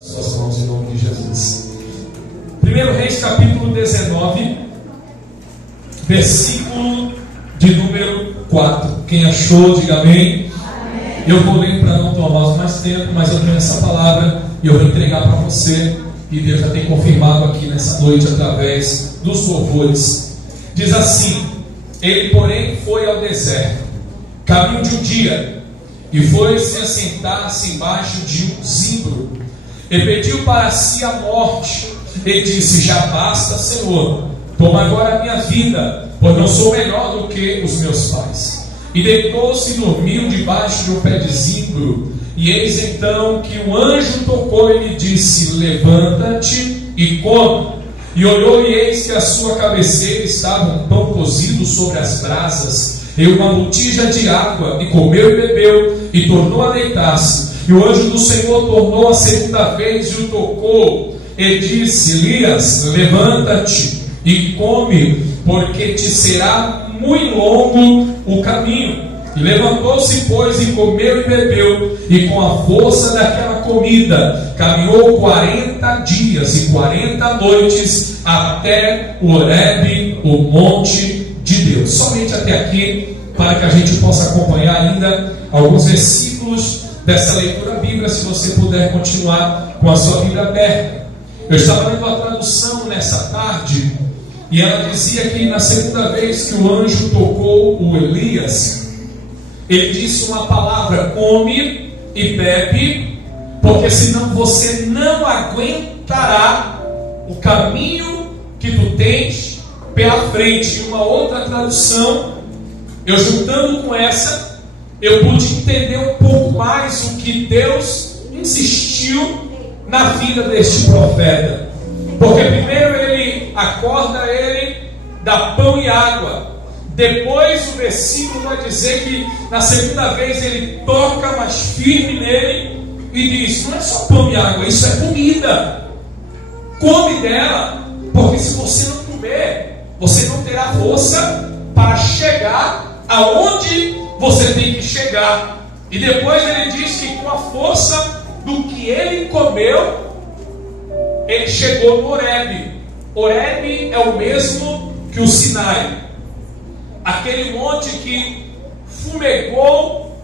Suas mãos em nome de Jesus. 1 Reis capítulo 19, versículo de número 4. Quem achou, diga amém. Amém. Eu vou ler para não tomar mais tempo, mas eu tenho essa palavra e eu vou entregar para você. E Deus já tem confirmado aqui nessa noite através dos louvores. Diz assim: ele, porém, foi ao deserto, caminho de um dia, e foi se assentar-se embaixo de um zimbro, e pediu para si a morte, e disse: já basta, Senhor, toma agora a minha vida, pois não sou melhor do que os meus pais. E deitou-se e dormiu debaixo de um pé de zimbro. E eis então que um anjo tocou e lhe disse: levanta-te e come. E olhou, e eis que à sua cabeceira estava um pão cozido sobre as brasas, e uma botija de água, e comeu e bebeu, e tornou a deitar-se. E o anjo do Senhor tornou a segunda vez e o tocou, e disse: Elias, levanta-te e come, porque te será muito longo o caminho. E levantou-se, pois, e comeu e bebeu, e com a força daquela comida caminhou 40 dias e 40 noites até o Horebe, o monte de Deus. Somente até aqui, para que a gente possa acompanhar ainda alguns versículos dessa leitura bíblica, se você puder continuar com a sua Bíblia aberta. Eu estava lendo a tradução nessa tarde, e ela dizia que na segunda vez que o anjo tocou o Elias, ele disse uma palavra: come e bebe, porque senão você não aguentará o caminho que tu tens pela frente. E uma outra tradução, eu juntando com essa, eu pude entender um pouco mais o que Deus insistiu na vida deste profeta. Porque primeiro ele acorda, ele dá pão e água. Depois o versículo vai dizer que na segunda vez ele toca mais firme nele e diz: não é só pão e água, isso é comida. Come dela, porque se você não comer, você não terá força para chegar aonde você tem que chegar. E depois ele diz que com a força do que ele comeu, ele chegou no Horebe. Horebe é o mesmo que o Sinai, aquele monte que fumegou,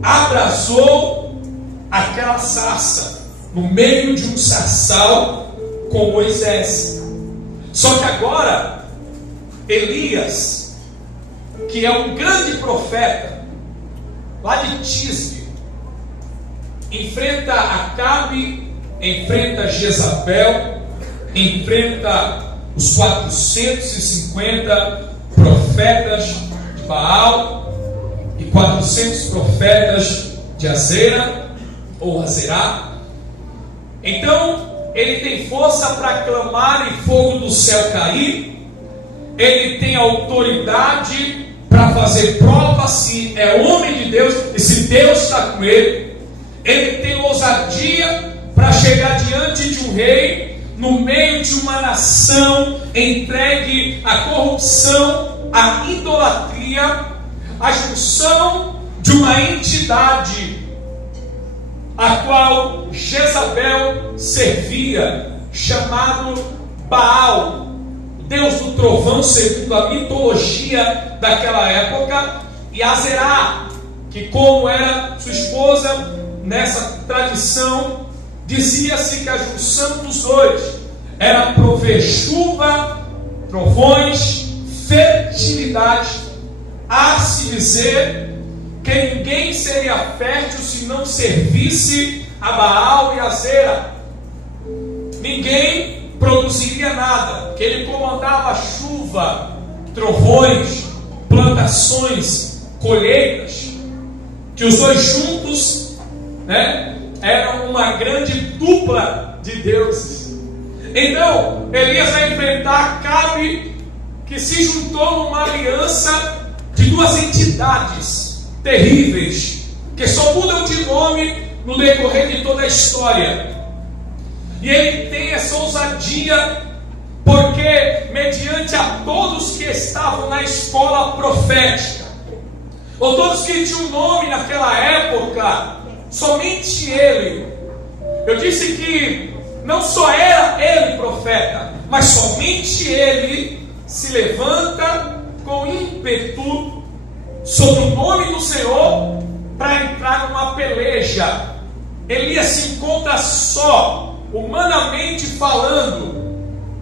abrasou aquela sarça, no meio de um sarçal com Moisés. Só que agora Elias, que é um grande profeta lá de Tisbe, enfrenta Acabe, enfrenta Jezabel, enfrenta os 450 profetas de Baal e 400 profetas de Azera ou Azerá. Então ele tem força para clamar e fogo do céu cair. Ele tem autoridade para fazer prova se é homem de Deus e se Deus está com ele. Ele tem ousadia para chegar diante de um rei, no meio de uma nação entregue à corrupção, à idolatria, à junção de uma entidade a qual Jezabel servia, chamado Baal, Deus do trovão, segundo a mitologia daquela época, e Azerá, que, como era sua esposa, nessa tradição dizia-se que a junção dos dois era prover chuva, trovões, fertilidade. A se dizer que ninguém seria fértil se não servisse a Baal e a Azera. Ninguém produziria nada, que ele comandava chuva, trovões, plantações, colheitas, que os dois juntos, eram uma grande dupla de deuses. Então Elias vai enfrentar Acabe, que se juntou numa aliança de duas entidades terríveis, que só mudam de nome no decorrer de toda a história. E ele tem essa ousadia porque, mediante a todos que estavam na escola profética, ou todos que tinham nome naquela época, somente ele Eu disse que não só era ele profeta, mas somente ele se levanta com ímpeto sobre o nome do Senhor para entrar numa peleja. Elias se encontra só, humanamente falando,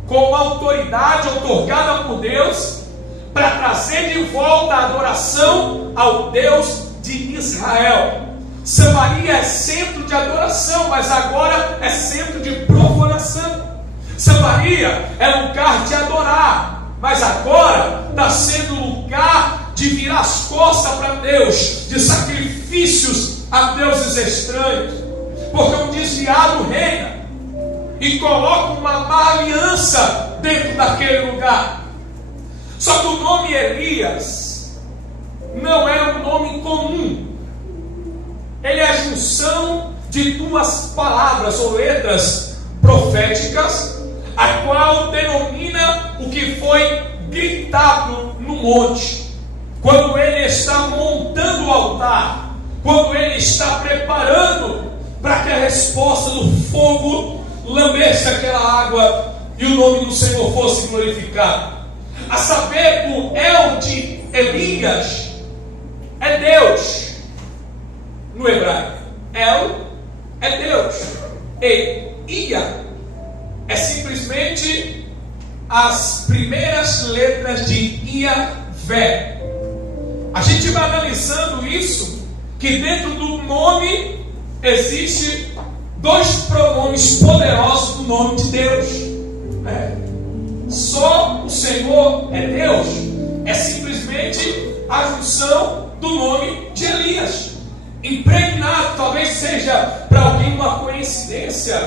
com a autoridade otorgada por Deus para trazer de volta a adoração ao Deus de Israel. Samaria é centro de adoração, mas agora é centro de profanação. Samaria é lugar de adorar, mas agora está sendo lugar de virar as costas para Deus, de sacrifícios a deuses estranhos, porque um desviado reina e coloca uma má aliança dentro daquele lugar. Só que o nome Elias não é um nome comum. Ele é a junção de duas palavras ou letras proféticas, a qual denomina o que foi gritado no monte. Quando ele está montando o altar, quando ele está preparando para que a resposta do fogo lambesse aquela água e o nome do Senhor fosse glorificado. A saber, o El de Elias é Deus no hebraico. El é Deus e Ia é simplesmente as primeiras letras de Iavé. A gente vai analisando isso, que dentro do nome existe dois pronomes poderosos do nome de Deus. Só o Senhor é Deus. É simplesmente a junção do nome de Elias. Impregnado, talvez seja para alguém uma coincidência,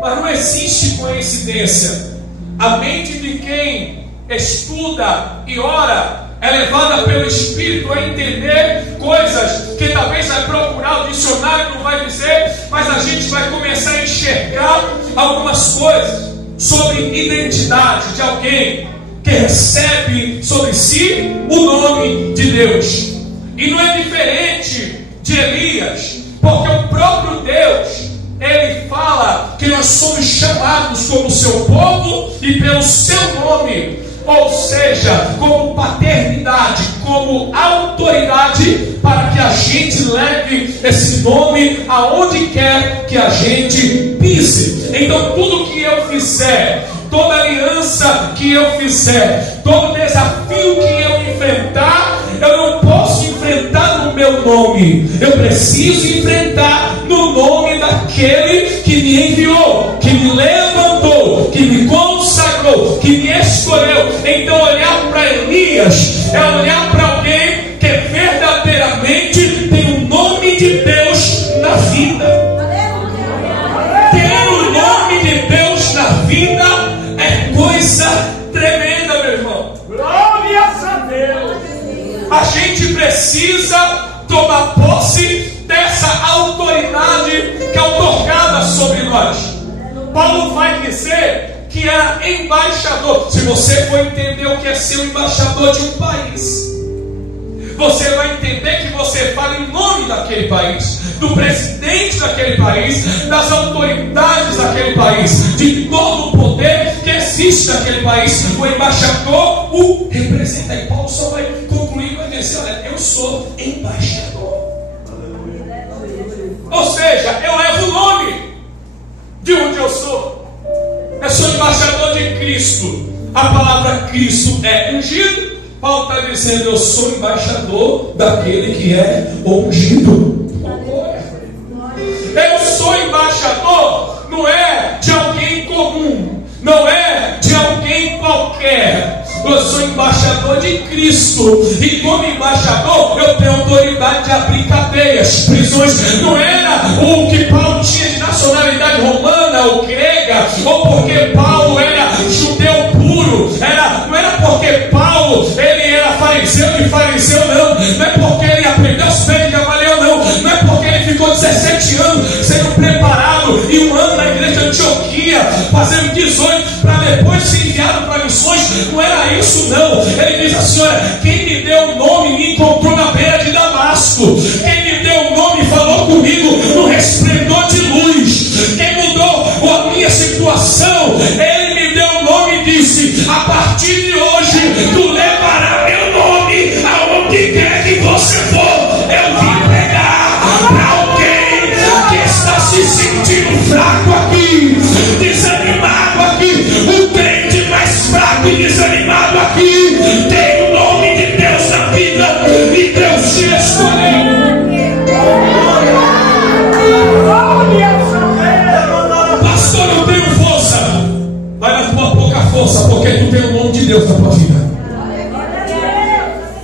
mas não existe coincidência. A mente de quem estuda e ora é levada pelo Espírito a entender coisas que talvez vai procurar o dicionário, não vai dizer, mas a gente vai começar a enxergar algumas coisas sobre identidade de alguém que recebe sobre si o nome de Deus. E não é diferente de Elias, porque o próprio Deus, ele fala que nós somos chamados como seu povo e pelo seu nome, ou seja, como paternidade, como autoridade, para que a gente leve esse nome aonde quer que a gente pise. Então tudo que eu fizer, toda aliança que eu fizer, todo desafio que eu enfrentar, eu não posso enfrentar no meu nome, eu preciso enfrentar no nome daquele que me enviou, que me levantou, que me consagrou, que me escolheu. Então olhar para Elias é olhar para alguém que verdadeiramente tem o nome de Deus na vida. Ter o nome de Deus na vida é coisa tremenda, meu irmão. Glórias a Deus. A gente precisa tomar posse dessa autoridade que é otorgada sobre nós. Paulo vai dizer que é embaixador. Se você for entender o que é ser o embaixador de um país, você vai entender que você fala em nome daquele país, do presidente daquele país, das autoridades daquele país, de todo o poder que existe naquele país. O embaixador o representa. E Paulo só vai concluir e vai dizer: olha, eu sou embaixador. Ou seja, eu levo o nome de onde eu sou. Eu sou embaixador de Cristo. A palavra Cristo é ungido. Paulo está dizendo: eu sou embaixador daquele que é ungido. Eu sou embaixador, não é de alguém comum, não é de alguém qualquer. Eu sou embaixador de Cristo, e como embaixador eu tenho autoridade de abrir cadeias, prisões. Não era o que Paulo tinha de nacionalidade romana ou grega, ou porque Paulo era judeu puro, não era porque Paulo ele era fariseu e fariseu, não é porque ele aprendeu os pés de Gamaliel, não é porque ele ficou 17 anos sendo preparado e 1 ano na igreja de Antioquia, fazendo 18 para depois ser enviado para missões. Não era isso, não. Ele diz assim: olha, quem me deu o nome me encontrou na beira de Damasco. Quem me deu o nome falou comigo no resplendor de luz. Quem tua vida.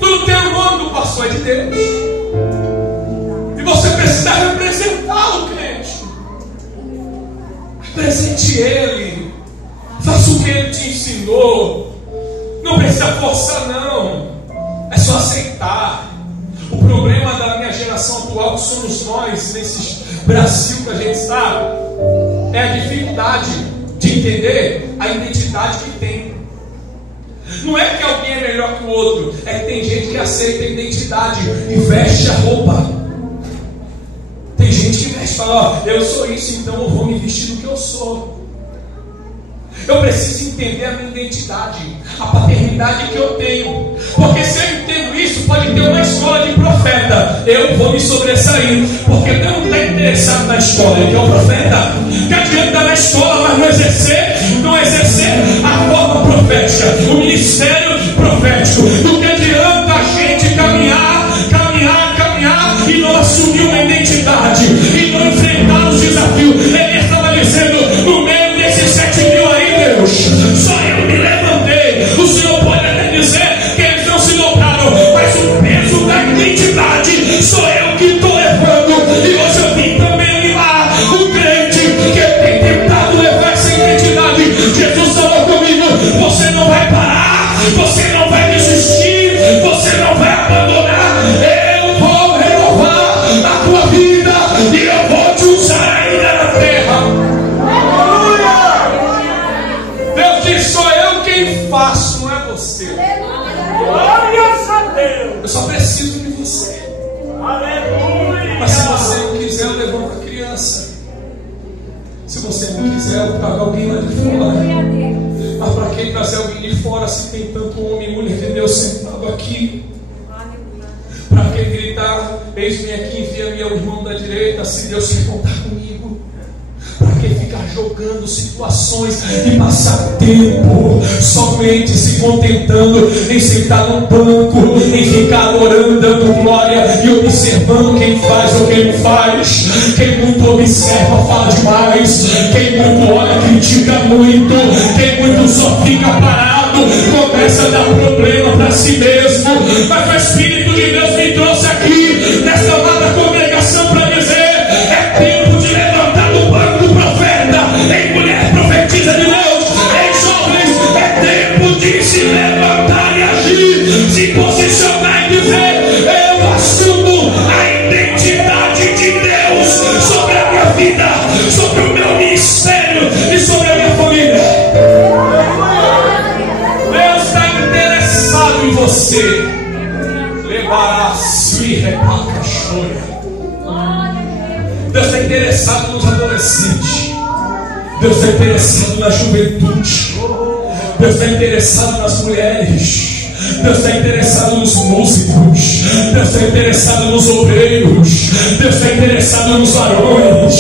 Tu não tem o nome do pastor, é de Deus. E você precisa representá-lo, crente. Apresente Ele. Faça o que Ele te ensinou. Não precisa forçar, não. É só aceitar. O problema da minha geração atual, que somos nós, nesse Brasil que a gente está, é a dificuldade de entender a identidade que tem. Não é que alguém é melhor que o outro, é que tem gente que aceita a identidade e veste a roupa. Tem gente que veste e fala: ó, eu sou isso, então eu vou me vestir do que eu sou. Eu preciso entender a minha identidade, a paternidade que eu tenho. Porque se eu entendo isso, pode ter uma escola de profeta. Eu vou me sobressair, porque eu não estou interessado na escola, ele é um profeta. Que adianta estar na escola, mas não exercer a forma profética, o ministério profético. Do que adianta a gente caminhar e não assumir uma identidade, e não enfrentar os desafios. Ele estava dizendo, no meio desses 7 mil aí, Deus, só eu me levantei. O Senhor pode até dizer que eles não se dobraram, mas o peso da identidade sou eu que estou levando. E hoje eu vim também animar o crente que tem tentado levar essa identidade. Jesus falou comigo: você não vai parar, você não vai desistir, você não vai abandonar. Eu vou renovar a tua vida e eu vou te usar ainda na terra. Deus diz: sou eu quem faço, não é você. Glórias a Deus. Eu só preciso de você. Aleluia. Mas se você não quiser, eu levanto a criança. Se você não quiser, eu trago alguém lá de fora. Mas para que trazer alguém de fora se tem tanto homem e mulher de Deus sentado aqui? Para que gritar: eis-me aqui, envia-me ao irmão da direita, se Deus quer contar comigo? Para que ficar jogando situações e passar tempo somente se contentando em sentar no banco, em ficar orando, dando glória e observando quem faz ou quem não faz? Quem muito observa fala demais, quem muito olha critica muito, quem muito só fica parado começa a dar problema para si mesmo. Mas o Espírito de Deus me trouxe aqui nesta amada congregação para dizer: é tempo de levantar do banco do profeta. Em mulher profetiza de Deus, em jovens, é tempo de se levantar e agir, se posicionar e dizer: eu assumo a identidade de Deus sobre a minha vida, sobre o meu ministério e sobre a minha família. Deus está interessado em você. Levará se repaca choia. Deus está interessado nos adolescentes. Deus está interessado na juventude. Deus está interessado nas mulheres. Deus está interessado nos músicos. Deus está interessado nos obreiros. Deus está interessado nos varões.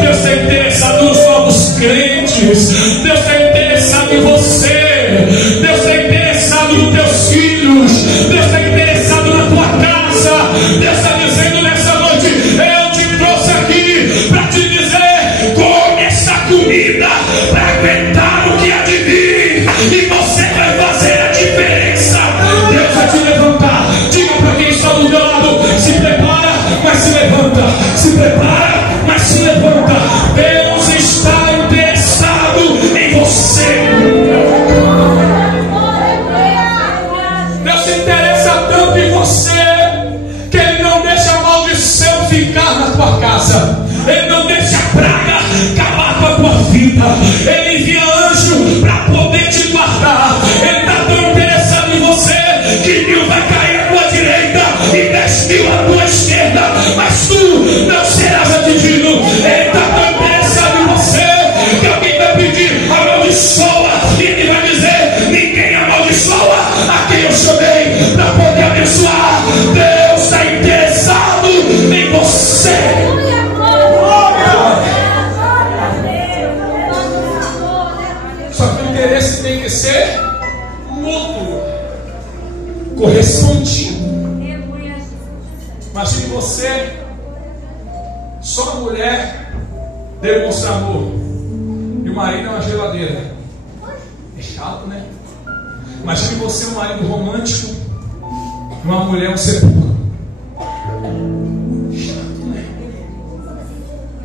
Deus está interessado nos novos crentes. Deus está interessado em você. Deus está interessado nos teus filhos. Deus está interessado na tua casa. Deus está dizendo nessa noite: eu te trouxe aqui para te dizer: come essa comida para aguentar o que há de vir, e você vai fazer a diferença. Deus vai te levantar. Diga para quem está do teu lado: se prepara, mas se levanta. Se prepara, mas se levanta. Deus está interessado em você. Deus se interessa tanto em você que Ele não deixa a maldição ficar na tua casa. Ele não deixa a praga acabar com a tua vida. Ele envia anjo para poder te guardar. Ele está tão interessado em você que 1000 vai cair à tua direita e 10.000 à tua esquerda, mas tu não serás atingido. Ele está tão interessado em você que alguém vai pedir: amaldiçoa, e Ele vai dizer: ninguém amaldiçoa a quem eu chamei para poder abençoar. Deus está interessado em você. Só que o interesse tem que ser mútuo, correspondido. Imagine você, só a mulher demonstra amor e o marido é uma geladeira. É chato, né? Imagine você um marido romântico e uma mulher um sepulcro. Chato, né?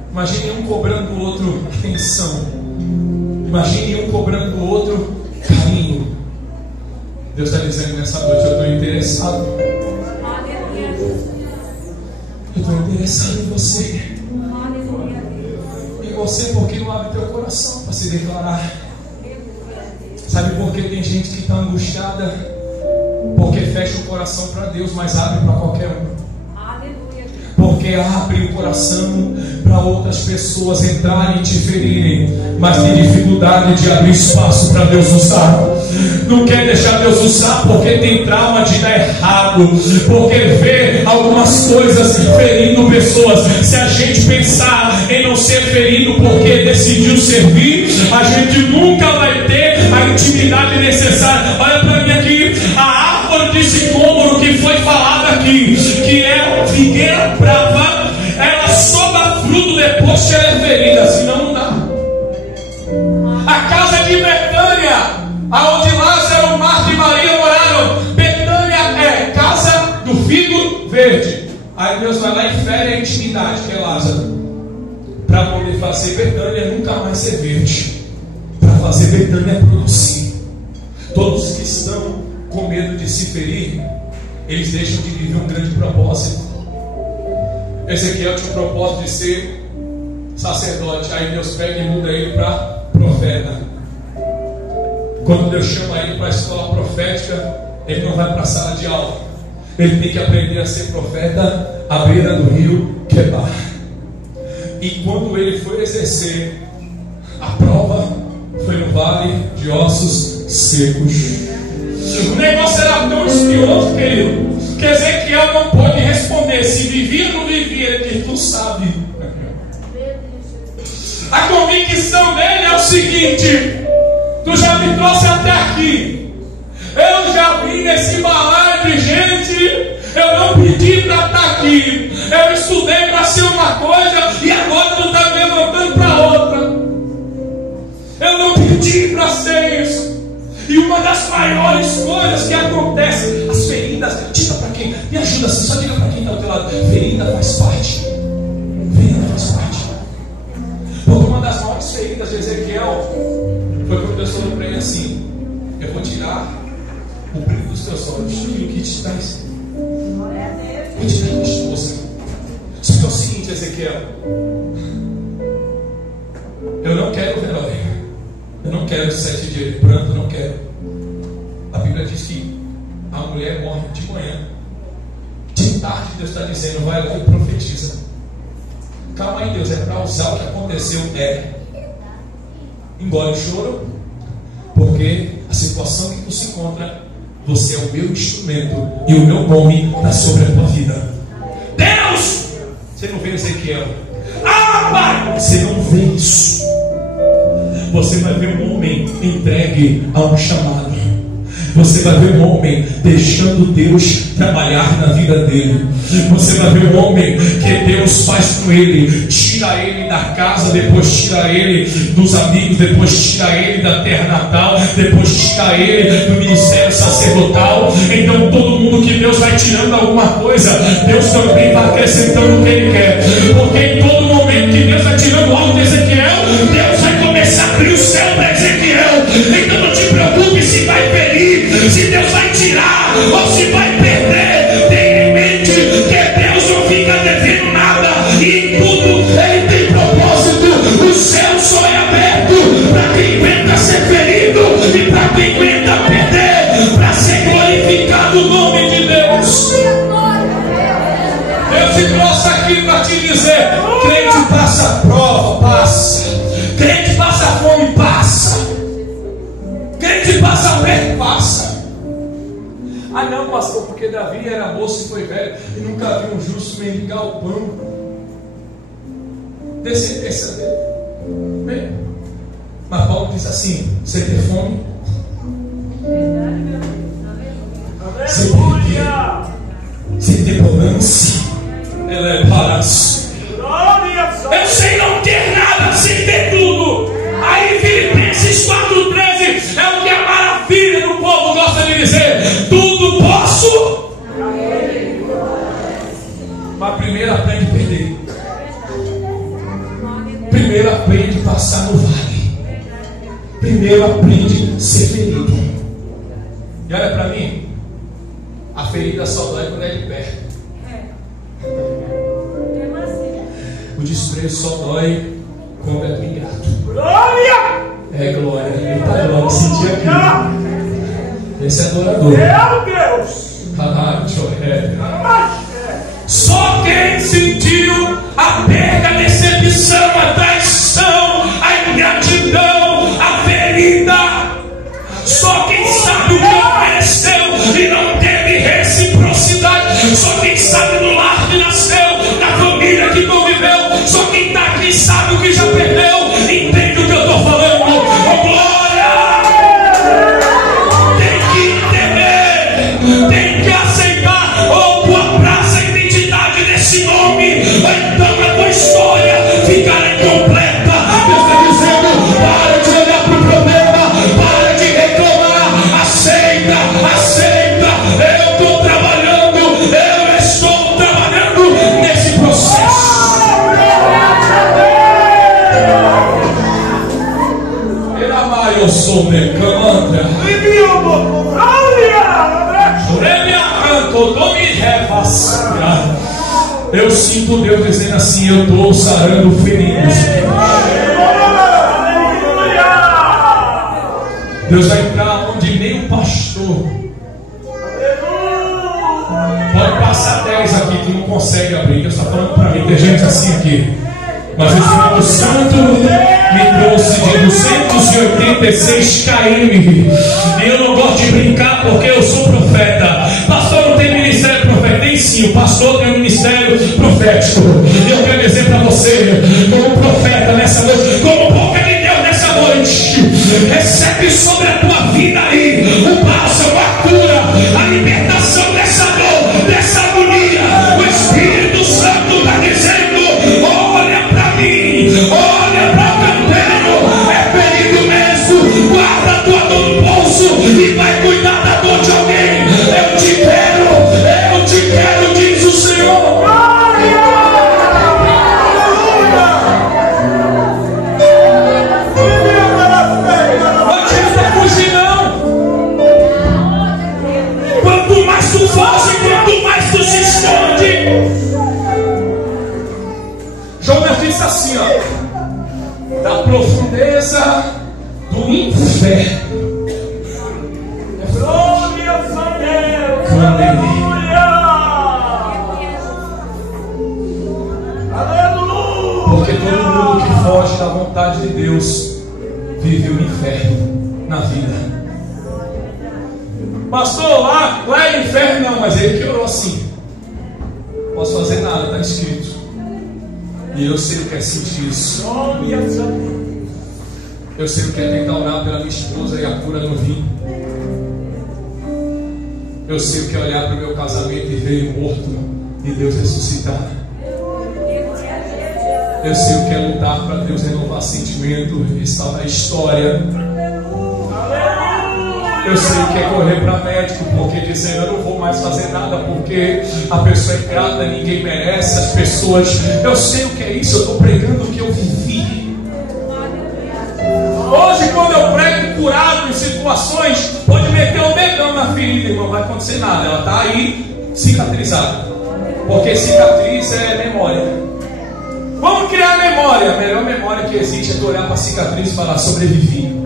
Imagine um cobrando do outro atenção. Imagine um cobrando do outro carinho. Deus está dizendo nessa noite: eu estou interessado. Eu estou interessado em você. Em você, porque não abre teu coração para se declarar. Sabe por que tem gente que está angustiada? Porque fecha o coração para Deus, mas abre para qualquer um. Porque abre o coração para outras pessoas entrarem e te ferirem, mas tem dificuldade de abrir espaço para Deus usar. Não quer deixar Deus usar porque tem trauma de dar errado, porque vê algumas coisas ferindo pessoas. Se a gente pensar em não ser ferido porque decidiu servir, a gente nunca vai ter a intimidade necessária. Olha para mim aqui, a árvore de sicômoro que foi falada aqui, que é figueira brava, ela só dá fruto depois que ela é ferida, senão não dá. A casa de Betânia, aonde Lázaro, Marta e Maria moraram, Betânia é casa do figo verde. Aí Deus vai lá e fere a intimidade, que é Lázaro, para poder fazer Betânia nunca mais ser verde, para fazer Betânia produzir. Todos que estão com medo de se ferir, eles deixam de viver um grande propósito. Ezequiel tinha o propósito de ser sacerdote. Aí Deus pega e muda ele para profeta. Quando Deus chama ele para a escola profética, ele não vai para a sala de aula. Ele tem que aprender a ser profeta à beira do rio Quebar. E quando ele foi exercer, a prova foi no vale de ossos secos. O negócio era tão espinhoso, querido, que Ezequiel não pôde responder se vivia ou não vivia. Ele disse: tu sabe. A convicção dele é o seguinte: tu já me trouxe até aqui, eu já vim nesse balaio de gente, eu não pedi para estar aqui, eu estudei para ser uma coisa e agora tu está me levantando para outra. Eu não pedi para ser isso. E uma das maiores coisas que acontece, as feridas, diga para quem, me ajuda assim, só diga para quem está ao teu lado: ferida faz parte. Ferida faz parte. Porque uma das maiores feridas de Ezequiel foi quando Deus falou para ele assim: eu vou tirar o brilho dos teus olhos, aquilo que te traz. Vou tirar o esposa. Só que é o seguinte, Ezequiel, eu não quero velório. Eu não quero 7 dias de pranto, não quero. A Bíblia diz que a mulher morre de manhã. De tarde Deus está dizendo: vai lá e profetiza. Calma aí, Deus, é para usar o que aconteceu. Engole o choro, porque a situação que tu se encontra, você é o meu instrumento e o meu nome está sobre a tua vida. Deus! Você não vê Ezequiel? Pai! Você não vê isso. Você vai ver um homem entregue a um chamado. Você vai ver um homem deixando Deus trabalhar na vida dele. Você vai ver um homem que Deus faz com ele, tira ele da casa, depois tira ele dos amigos, depois tira ele da terra natal, depois tira ele do ministério sacerdotal. Então todo mundo que Deus vai tirando alguma coisa, Deus também vai acrescentando o que ele quer. Porque em todo momento que Deus vai tirando algo de Ezequiel, Deus vai começar a abrir o céu para Ezequiel. Então não te preocupe se vai ferir, se Deus vai tirar ou se vai perder. Tenha em mente que Deus não fica devendo nada, e em tudo Ele tem propósito. O céu só é aberto para quem aguenta ser ferido e para quem aguenta perder, para ser glorificado o nome de Deus. Eu te trouxe aqui para te dizer: crente passa prova, passa. Crente passa fome, passa. Crente passa perto, passa. Ah não, pastor, porque Davi era moço e foi velho e nunca viu um justo mendigar o pão. Descendência dele. Bem, mas Paulo diz assim: sem ter fome, sem ter bonança, ela é barato. Eu sei não ter nada sem ter tudo. Aí Filipenses 4,13 é o que a maravilha do povo gosta Mas primeiro aprende a perder. Primeiro aprende a passar no vale. Primeiro aprende a ser ferido. E olha para mim, a ferida só dói quando é de perto. O desprezo só dói quando é do ingrato. Glória! É glória. Eita glória, senti aqui. Esse é adorador. Meu Deus! Só quem sentiu a perda, a decepção, a traição, a ingratidão, a ferida, só quem sabe o que ofereceu e não teve reciprocidade, só quem sabe do lar que nasceu, da família que conviveu, só quem está aqui sabe o que já perdeu, entende o que eu estou falando. Oh, glória! Tem que entender, tem que aceitar, ou tu abraça a identidade desse nome, então a tua história ficará incompleta. Deus está dizendo: para de olhar para o problema, para de reclamar, aceita, aceita. Eu estou trabalhando, eu estou trabalhando nesse processo. Eu sou mecânica. Eu sinto Deus dizendo assim: eu estou sarando feridos. Deus vai entrar onde nem o pastor. Pode passar 10 aqui que não consegue abrir. Deus está falando para mim, tem gente assim aqui. Mas o Espírito Santo me trouxe de 286 km. E eu não gosto de brincar porque eu sou profeta. Pastor não tem ministério profético? Tem sim, o pastor tem um ministério profético. E eu quero dizer para você, como profeta nessa noite, como boca de Deus nessa noite, recebe sobre a tua vida aí o bálsamo, a cura, a libertação dessa dor, dessa agonia. O Espírito Santo está dizendo: olha para mim, olha para o canteiro, é perigo mesmo, guarda a tua dor no bolso e vai cuidar da dor de alguém. Eu te quero, diz o Senhor. Não adianta fugir não. Quanto mais tu foge, quanto mais tu se esconde. Jonas disse assim, ó: da profundeza do inferno. Glória a Deus! Aleluia! Porque todo mundo que foge da vontade de Deus vive o inferno na vida. Pastor, lá é inferno. Não, mas ele que orou assim. Não posso fazer nada, está escrito. E eu sei o que é sentir isso. Eu sei o que é tentar orar pela minha esposa e a cura não vir. Eu sei o que é olhar para o meu casamento e ver ele morto e Deus ressuscitar. Eu sei o que é lutar para Deus renovar sentimento, restaurar a história. Eu sei o que é correr para médico, porque dizendo: eu não vou mais fazer nada porque a pessoa é grata, ninguém merece, as pessoas. Eu sei o que é isso, eu estou pregando o que eu vivi. Hoje, quando eu prego curado em situações, pode meter o dedão na ferida, irmão, não vai acontecer nada, ela está aí cicatrizada. Porque cicatriz é memória. Vamos criar memória. A melhor memória que existe é tu olhar para a cicatriz e falar: sobrevivi.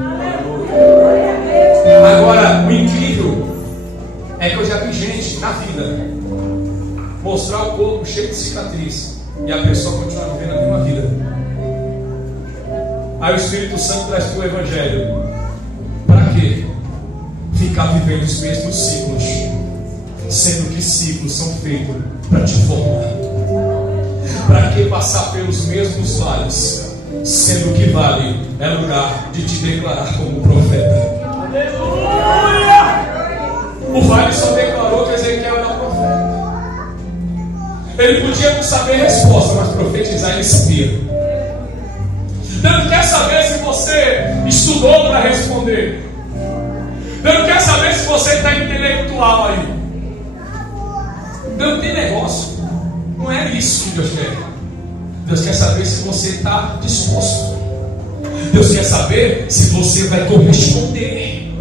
Agora, o incrível é que eu já vi gente na vida mostrar o corpo cheio de cicatriz e a pessoa continua vivendo a mesma vida. Aí o Espírito Santo traz para o Evangelho. Para quê? Ficar vivendo os mesmos ciclos, sendo que ciclos são feitos para te formar. Para que passar pelos mesmos vales, sendo que vale é lugar de te declarar como profeta. Aleluia! O vale só declarou que Ezequiel era profeta. Ele podia não saber a resposta, mas profetizar ele sabia. Então quer saber se você estudou para responder. Então quer saber se você está intelectual aí. Não tem negócio. Não é é isso que Deus quer. Deus quer saber se você está disposto. Deus quer saber se você vai corresponder.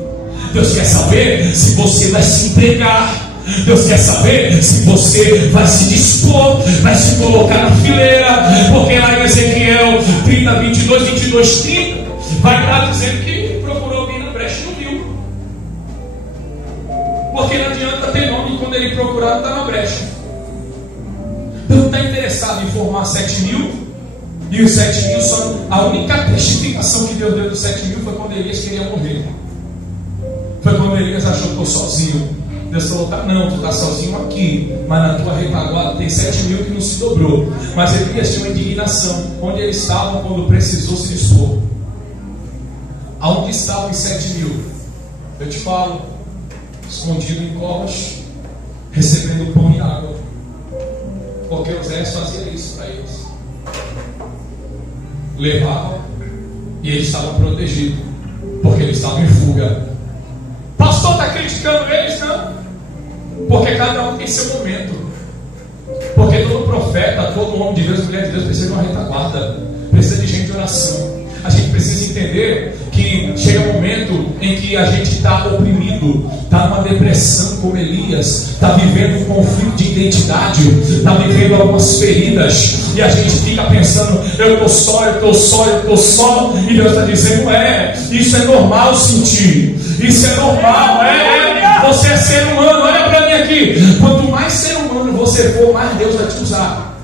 Deus quer saber se você vai se entregar. Deus quer saber se você vai se dispor, vai se colocar na fileira. Porque lá em Ezequiel 30, 22, 30 vai estar dizendo que procurou vir na brecha e não viu. Porque não adianta ter nome quando ele procurar, está na brecha. Deus não está interessado em formar 7.000. E os 7.000 só. A única testificação que Deus deu dos 7.000 foi quando Elias queria morrer. Foi quando Elias achou que estou sozinho. Deus falou: tá, não, tu está sozinho aqui, mas na tua retaguarda tem 7.000 que não se dobrou. Mas Elias tinha uma indignação. Onde eles estavam quando precisou se dispor? Aonde estavam os 7.000? Eu te falo, escondido em covas, recebendo pão e água. Porque Osés fazia isso para eles. Levavam e eles estavam protegidos, porque eles estavam em fuga. Pastor está criticando eles? Não. Porque cada um tem seu momento. Porque todo profeta, todo homem de Deus, mulher de Deus precisa de uma retaguarda, precisa de gente de oração. A gente precisa entender que chega um momento em que a gente está oprimido, está numa depressão como Elias, está vivendo um conflito de identidade, está vivendo algumas feridas, e a gente fica pensando: eu estou só, eu estou só, eu estou só. E Deus está dizendo: isso é normal sentir, isso é normal, você é ser humano. Olha para mim aqui, quanto mais ser humano você for, mais Deus vai te usar.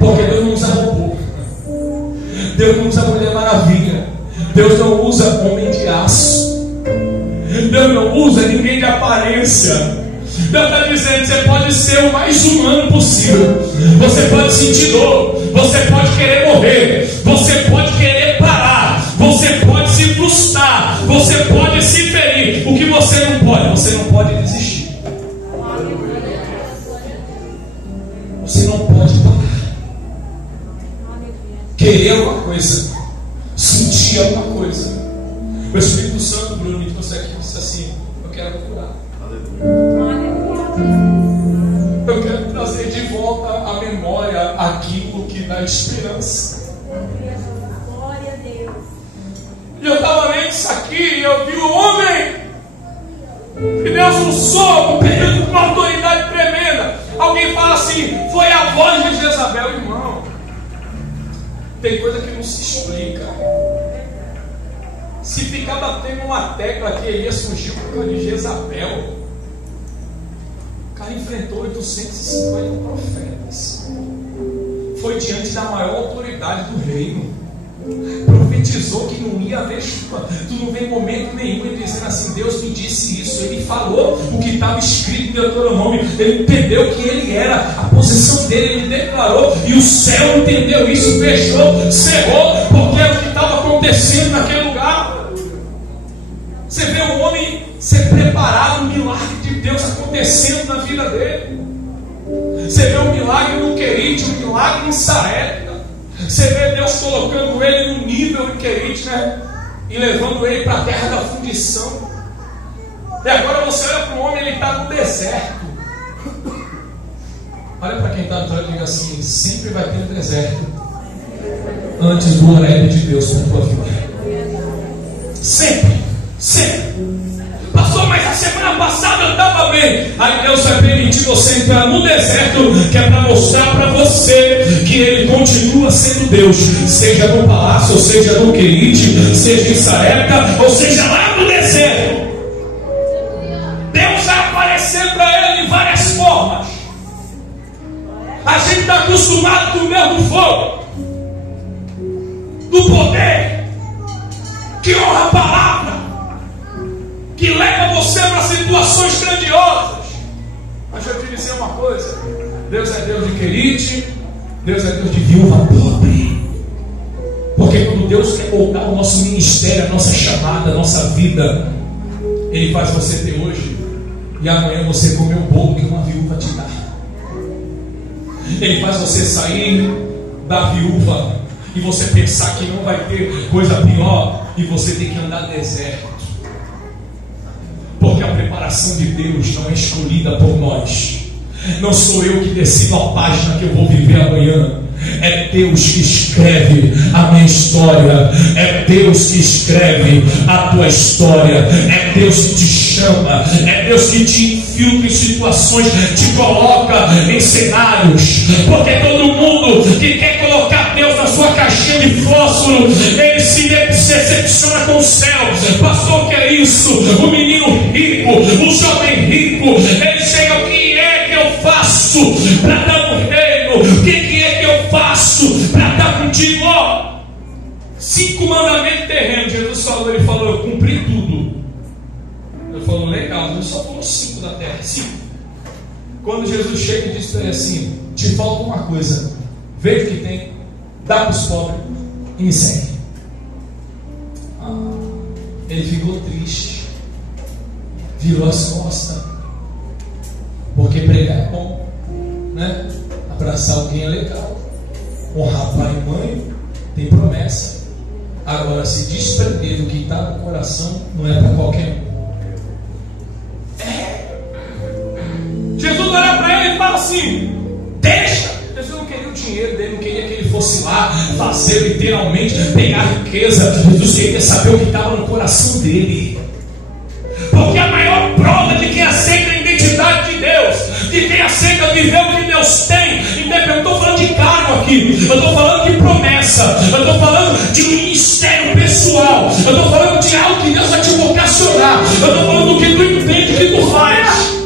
Porque Deus não usa robô, Deus não usa Mulher Maravilha, Deus não usa homem de aço, Deus não usa ninguém de aparência. Deus está dizendo: você pode ser o mais humano possível. Você pode sentir dor, você pode querer morrer, você pode querer parar, você pode se frustrar, você pode se ferir. O que você não pode desistir. Você não pode parar. Querer alguma coisa, sentir alguma coisa. O Espírito Santo, Bruno, me trouxe aqui e disse assim: eu quero curar. Eu quero trazer de volta à memória aquilo que dá esperança. Glória a Deus. E eu estava lendo isso aqui e eu vi o homem que Deus usou um período com uma autoridade tremenda. Alguém fala assim: foi a voz de Jezabel. Irmão, tem coisa que não se explica. Se ficar batendo uma tecla que Elias fugiu por causa de Jezabel, o cara enfrentou 850 profetas, foi diante da maior autoridade do reino, profetizou que não ia haver chuva. Tu não vê momento nenhum ele dizendo assim: Deus me disse isso. Ele falou o que estava escrito em Deuteronômio. Ele entendeu que ele era, a posição dele, ele declarou, e o céu entendeu isso, fechou, cerrou, porque é o que estava acontecendo naquele lugar. Você vê o homem ser preparado, o milagre de Deus acontecendo na vida dele. Você vê o milagre no Querite, o milagre em Sarepta. Você vê Deus colocando ele no nível em Querite, né? E levando ele para a terra da fundição. E agora você olha para o homem, ele está no deserto. Olha para quem está atrás e diga assim: sempre vai ter um deserto antes do Horebe de Deus para a tua vida. Sempre. Pastor, mas a semana passada eu estava bem. Aí Deus vai permitir você entrar no deserto, que é para mostrar para você que Ele continua sendo Deus, seja no palácio, ou seja no Querite, seja em Sarepta, ou seja lá no deserto. Deus vai aparecer para ele em várias formas. A gente está acostumado com o mesmo fogo, do poder, que honra a palavra, que leva você para situações grandiosas. Mas deixa eu te dizer uma coisa: Deus é Deus de Querite, Deus é Deus de viúva pobre. Porque quando Deus quer moldar o nosso ministério, a nossa chamada, a nossa vida, Ele faz você ter hoje, e amanhã você comer o bolo que uma viúva te dá. Ele faz você sair da viúva e você pensar que não vai ter coisa pior, e você tem que andar deserto. Porque a preparação de Deus não é escolhida por nós. Não sou eu que decido a página que eu vou viver amanhã. É Deus que escreve a minha história. É Deus que escreve a tua história. É Deus que te chama. É Deus que te infiltra em situações, te coloca em cenários. Porque todo mundo que quer colocar Deus na sua caixinha de fósforo, ele se decepciona com o céu. Pastor, o que é isso? O menino rico, o jovem rico, ele chega: o que é que eu faço para dar no reino? O que é que eu faço para estar contigo? Ó, 5 mandamentos terrenos. Jesus falou, ele falou: eu cumpri tudo. Ele falou: legal, ele só falou 5 da terra. 5. Quando Jesus chega e diz para ele assim: te falta uma coisa, veja o que tem, dá para os pobres e me segue. Ele ficou triste, virou as costas, porque pregar é bom, né? Abraçar alguém é legal, honrar pai e mãe tem promessa. Agora, se desprender do que está no coração não é para qualquer um. Jesus olha para ele e fala assim: deixa. Jesus não queria o dinheiro dele, não queria que ele fosse lá fazer literalmente, pegar riqueza. Jesus queria saber o que estava no coração dele. Porque a maior prova de quem aceita a identidade de Deus, de quem aceita viver o que Deus tem, eu não estou falando de cargo aqui, eu estou falando de promessa, eu estou falando de um ministério pessoal, eu estou falando de algo que Deus vai te vocacionar, eu estou falando do que tu entende, do que tu faz.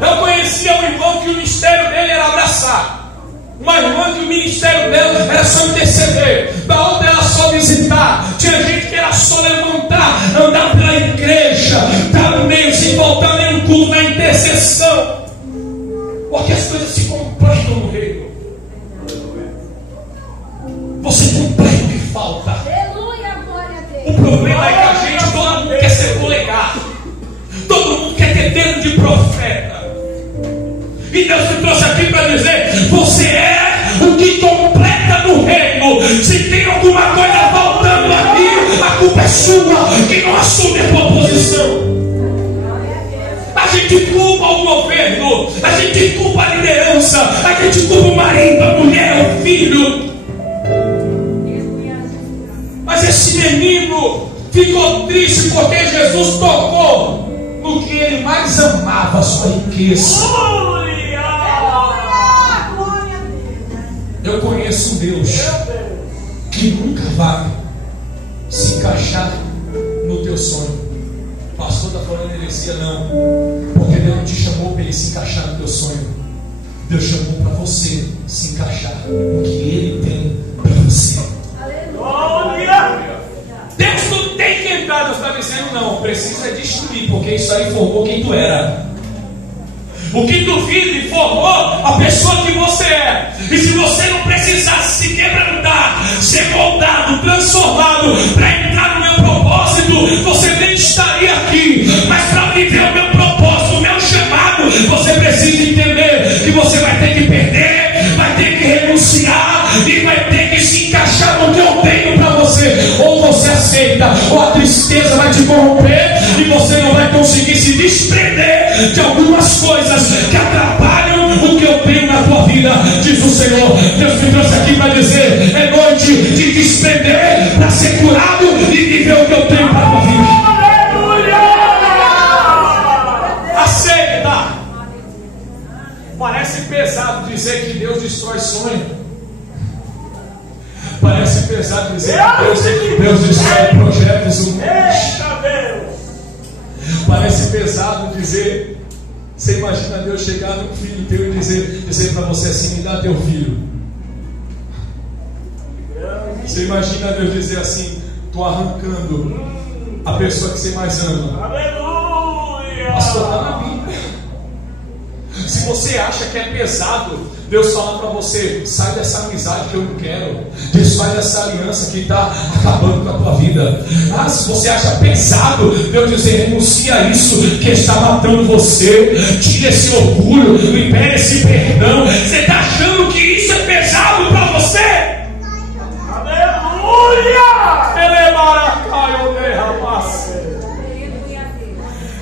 Eu conhecia um irmão que o ministério dele era abraçar, uma irmã que o ministério dela era só interceder, da outra era só visitar. Tinha gente que era só levantar, andar pela igreja, estar no meio, sem faltar nenhum culto, na intercessão. Porque as coisas se completam no reino. Você completa o que falta. O problema é que a gente, todo mundo quer ser polegar, todo mundo quer ter dedo de profeta. E Deus me trouxe aqui para dizer: você é o que completa no reino. Se tem alguma coisa faltando aqui, a culpa é sua, que não assume a tua posição. A gente culpa o governo, a gente culpa a liderança, a gente culpa o marido, a mulher, o filho. Mas esse menino ficou triste porque Jesus tocou no que ele mais amava, a sua riqueza. Eu conheço um Deus que nunca vai se encaixar no teu sonho. O pastor está falando heresia, não, porque Deus não te chamou para ele se encaixar no teu sonho. Deus chamou para você se encaixar no que Ele tem para você. Aleluia! Deus não tem que entrar. Deus está dizendo: não, precisa destruir, porque isso aí formou quem tu era. O que tu vive formou a pessoa que você é. E se você não precisasse se quebrantar, ser moldado, transformado para entrar no meu propósito, você nem estaria aqui. Mas para viver o meu propósito, o meu chamado, você precisa entender que você vai ter que perder, vai ter que renunciar e vai ter que se encaixar no que eu tenho para você. Ou você aceita, ou a tristeza vai te corromper e você não vai conseguir se desprender de algumas coisas que atrapalham o que eu tenho na tua vida, diz o Senhor. Deus me trouxe aqui para dizer: é noite de desprender para ser curado e viver o que eu tenho para a tua vida. Aceita. Parece pesado dizer que Deus destrói sonho. Parece pesado dizer que Deus destrói projetos humanos. Parece pesado dizer. Você imagina Deus chegar no filho teu e dizer para você assim: me dá teu filho. Você imagina Deus dizer assim: estou arrancando a pessoa que você mais ama. Aleluia! Pastor, está na Bíblia. Se você acha que é pesado, Deus fala para você: sai dessa amizade que eu não quero, sai dessa aliança que está acabando com a tua vida. Se você acha pesado, Deus dizer: renuncia a isso que está matando você, tira esse orgulho, libera esse perdão. Você está achando que isso é pesado para você? Aleluia!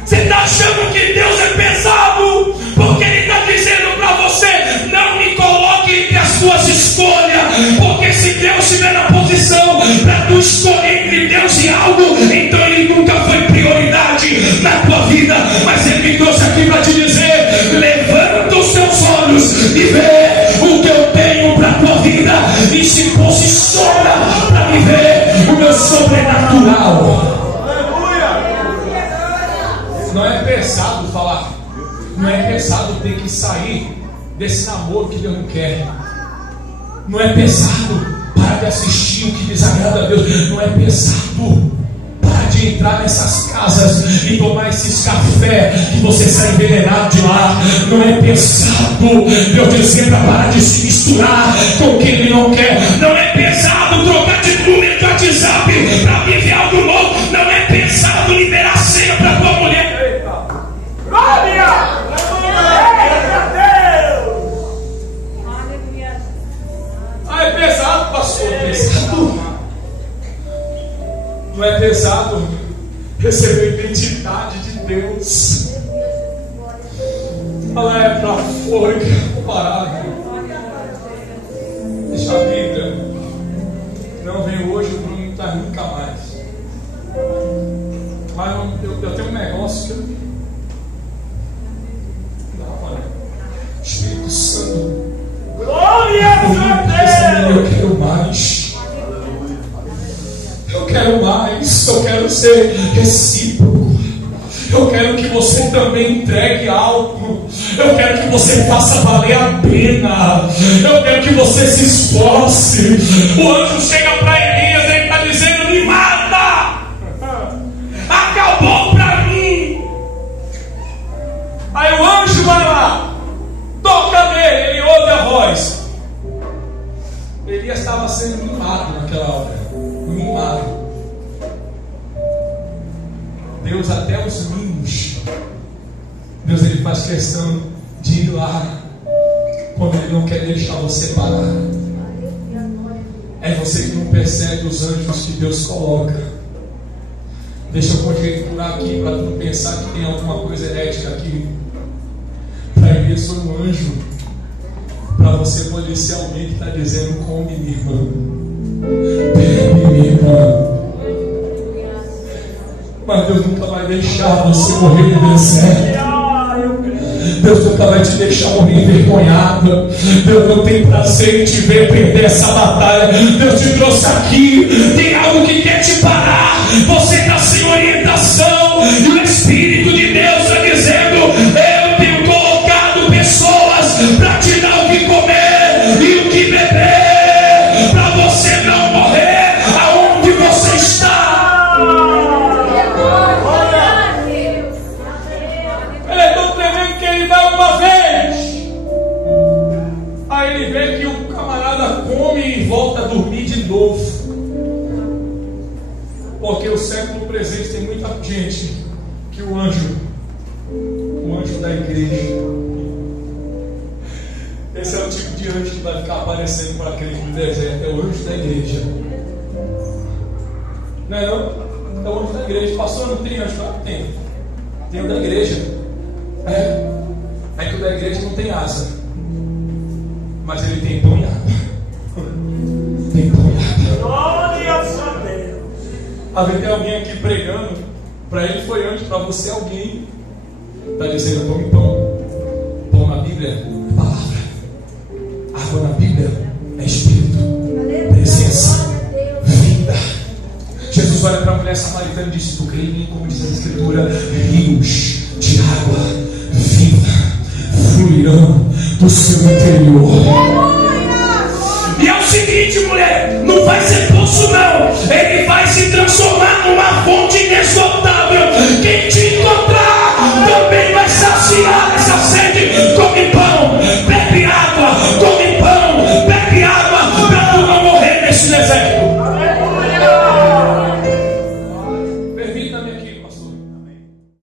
Você está achando que Deus é pesado porque Ele está tu escolher entre Deus e algo, então ele nunca foi prioridade na tua vida. Mas ele me trouxe aqui para te dizer: levanta os teus olhos e vê o que eu tenho para a tua vida, e se posiciona para viver o meu sobrenatural. Não é pesado falar, não é pesado ter que sair desse namoro que Deus não quer. Não é pesado parar de assistir o que desagrada a Deus. Não é pesado parar de entrar nessas casas e tomar esses café que você sai envenenado de lá. Não é pesado Deus dizer para parar de se misturar com quem Ele não quer. Não é pesado trocar de número de WhatsApp para viver algo novo. Não é pesado liberar senha para tua mulher. Glória! É pesado, pastor. É pesado. Não é pesado receber a identidade de Deus. Ela é para fora que é comparado. Deixa a Bíblia. Não vem hoje, o Bruno não está nunca mais. Mas eu tenho um negócio que eu. Não, olha. Espírito Santo. Glória a Deus! Eu quero mais. Eu quero mais. Eu quero ser recíproco. Eu quero que você também entregue algo. Eu quero que você faça valer a pena. Eu quero que você se esforce. O anjo chega para Elias e ele está dizendo: me mata. Acabou para mim. Aí o anjo vai lá, toca nele, ele ouve a voz. Elias estava sendo mimado naquela hora. Mimado. Deus, até os mimos, Deus, Ele faz questão de ir lá quando Ele não quer deixar você parar. É você que não percebe os anjos que Deus coloca. Deixa eu conjecturar aqui para tu não pensar que tem alguma coisa herética aqui. Para Elias foi um anjo, para você poder ser alguém que está dizendo: come, minha irmã, bebe, minha irmã. Mas Deus nunca vai deixar você morrer no deserto. Deus nunca vai te deixar morrer envergonhado. Deus não tem prazer em te ver perder essa batalha. Deus te trouxe aqui. Tem algo que quer te parar. Você está sem orientação, e o Espírito de Deus está dizendo: eu tenho colocado pessoas para te dar o que comer e o que beber, para você não morrer aonde você está. Ele é tão tremendo que ele vai uma vez, aí ele vê que o camarada come e volta a dormir de novo. Porque o século presente tem muita gente que o anjo da igreja, esse é o tipo de anjo que vai ficar aparecendo para crente no deserto. É o anjo da igreja. Não é não? É o anjo da igreja. Pastor, não tem anjo? Claro que tem. Tem o da igreja. É que o da igreja não tem asa, mas ele tem pão e água. Tem pão e água. Glória a Deus! Havia tem alguém aqui pregando. Para ele foi anjo, para você alguém está dizendo: come pão. Pão na Bíblia é palavra. Água na Bíblia é Espírito, presença, vida. Jesus olha para a mulher samaritana e diz: tu crê em mim, como diz a Escritura, rios de água viva fluirão do seu interior. E é o seguinte, mulher, não vai ser poço não,